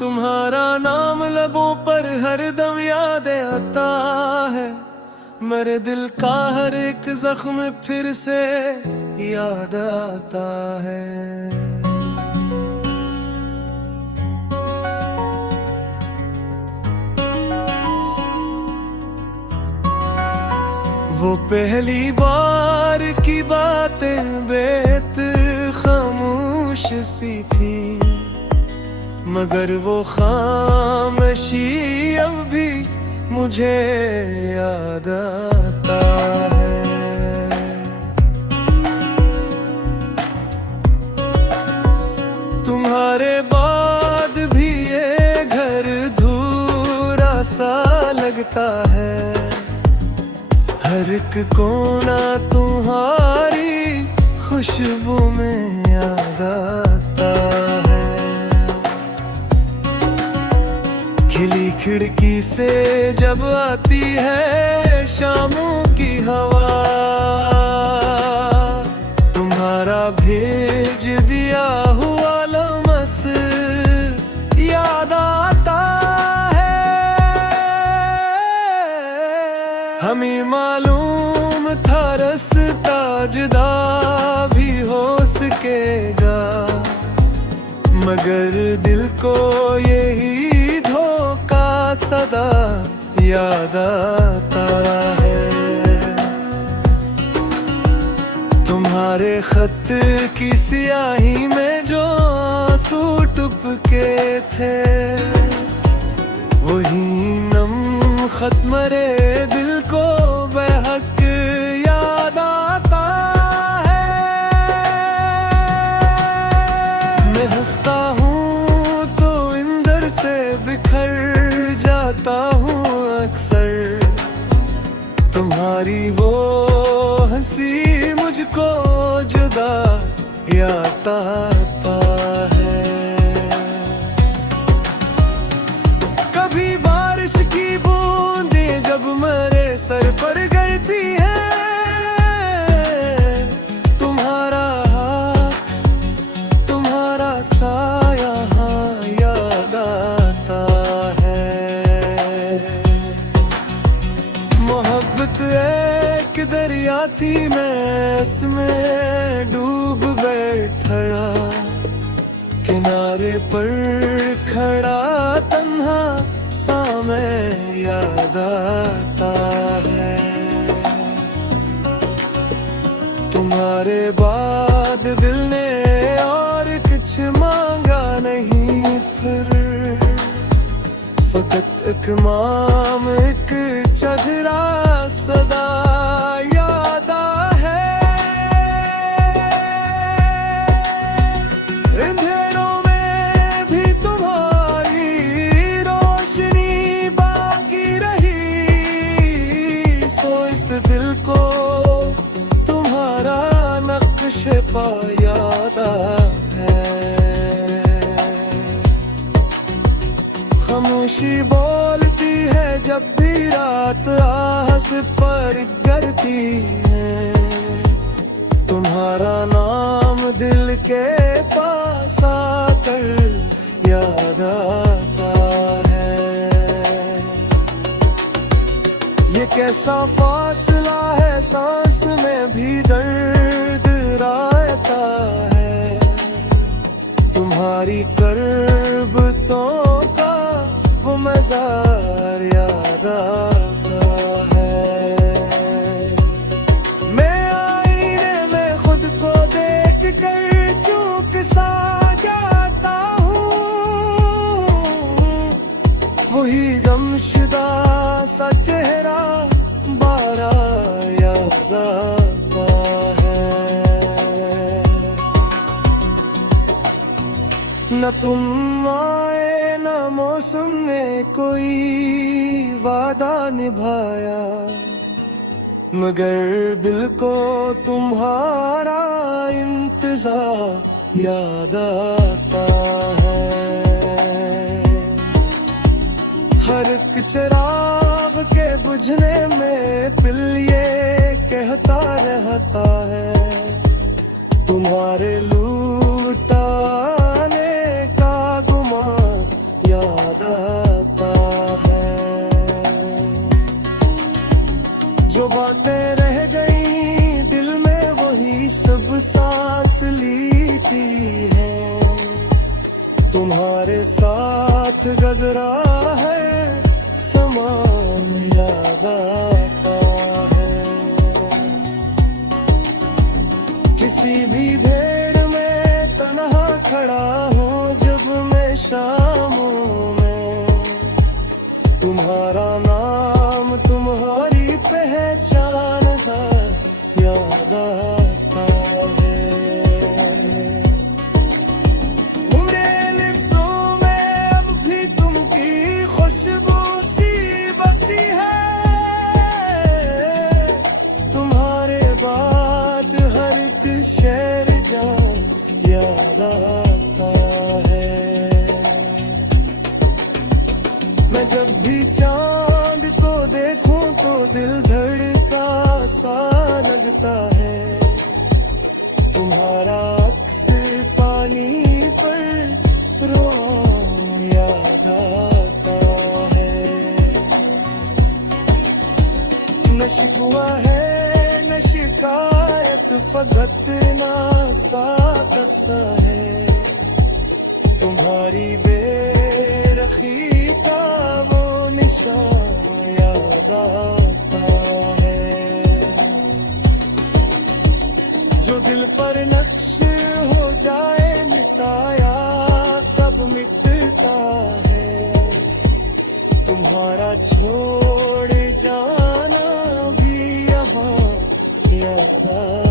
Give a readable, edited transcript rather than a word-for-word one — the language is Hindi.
तुम्हारा नाम लबों पर हरदम याद आता है। मेरे दिल का हर एक जख्म फिर से याद आता है। वो पहली बार की बातें बेत खामोश सी थी, मगर वो खामोशी अब भी मुझे याद आता है। तुम्हारे बाद भी ये घर धूरा सा लगता है। हर एक कोना तुम्हारी खुशबू में याद आता है। खिली खिड़की से जब आती है शामों की हवा, तुम्हारा भेज दिया हुआ लम्स याद आता है। हमें मालूम था रास्ता जुदा भी हो सकेगा, मगर दिल को यही धोखा सदा याद आता है। तुम्हारे खत की स्याही में जो आंसू टपके थे, वही नम खत मरे दिल को बेहक याद आता है। मैं हंसता हूँ तो इंदर से बिखर जाता हूँ अक्सर। तुम्हारी वो हंसी मुझको जुदा याद आता है। कभी बारिश की बूंदें जब मेरे सर पर गिरती है, तुम्हारा हाथ तुम्हारा साया याद आता है। मोहब्बत एक दरिया थी, मैं इसमें डूब बैठा। किनारे पर खड़ा तन्हा सा मैं याद आता है। तुम्हारे बाद दिल ने और कुछ मांगा नहीं, फिर फकत एक माम एक चदरा सदा याद है। अंधेरों में भी तुम्हारी रोशनी बाकी रही, सो इस दिल को तुम्हारा नक्श पा याद है। खामोशी बोलती है जब भी रात आहस पर गिरती है। तुम्हारा नाम दिल के पास आकर याद आता है। ये कैसा फासला है, सांस में भी दर्द रहता है। तुम्हारी करबतों का वो मज़ार याद आता है। मैं आईने में खुद को देख कर चूक सा जाता हूँ। वही गमशुदा सा चेहरा बारा याद आता है। न तुम आए न मौसम ने कोई वादा निभाया, मगर दिल को तुम्हारा इंतजार याद आता है। हर एक चिराग के बुझने में दिल ये कहता रहता है, तुम्हारे लूटाने का गुमान तुम्हारे साथ गुजरा है समा याद आता है। किसी भी भीड़ में तन्हा खड़ा हूँ जब मैं शामों में, तुम्हारा नाम तुम्हारी पहचान है याद आता है। मेरे लिप्सों में अब भी तुमकी खुशबू सी बसी है, तुम्हारे बाद हर एक शेर जान याद आता है। मैं जब भी चांद को देखूं तो दिल धड़का सा लगता है, तुम्हारा अक्स पानी पर रोआ याद आता है। न शिकवा है न शिकायत फकत ना सा कसा है, तुम्हारी बेरखी का वो निशान याद आता है। जो दिल पर नक्श हो जाए मिटाया कब मिटता है, तुम्हारा छोड़ जाना भी यहाँ याद आता है।